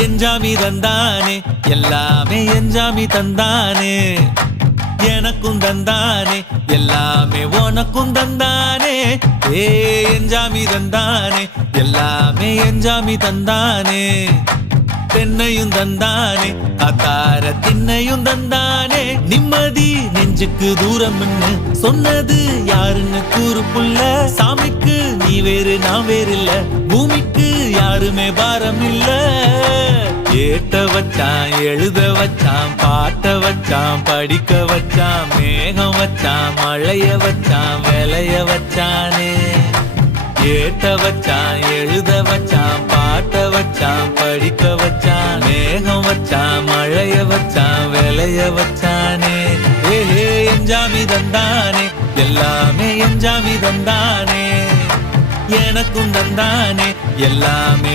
எஞ்சாமி தந்தானே எல்லாமே எஞ்சாமி தந்தானே எனக்கும் தந்தானே எல்லாமே உனக்கும் தந்தானே ஏ எஞ்சாமி தந்தானே எல்லாமே எஞ்சாமி தந்தானே தென்னையும் தந்தானே அத்தார திண்ணையும் தந்தானே நிம்மதி நெஞ்சுக்கு தூரம் சொன்னது யாருன்னு கூறு புள்ள சாமிக்கு நீ வேறு நான் வேறு இல்ல பூமிக்கு யாருமே பாரம் இல்ல ஏத்த வச்சான் எழுத வச்சான் பாட்ட வச்சான் படிக்க வச்சான் மேகம் வச்சான் மழைய வச்சான் விளைய வச்சானே ஏத்த வச்சான் எழுத வச்சான் பாட்ட வச்சான் படிக்க வச்சான் மேகம் வச்சான் மழைய வச்சான் விளைய வச்சானே ஏஹே எஞ்சாமி தந்தானே எல்லாமே எஞ்சாமி தந்தானே எனக்கும் தந்தானே எல்லாமே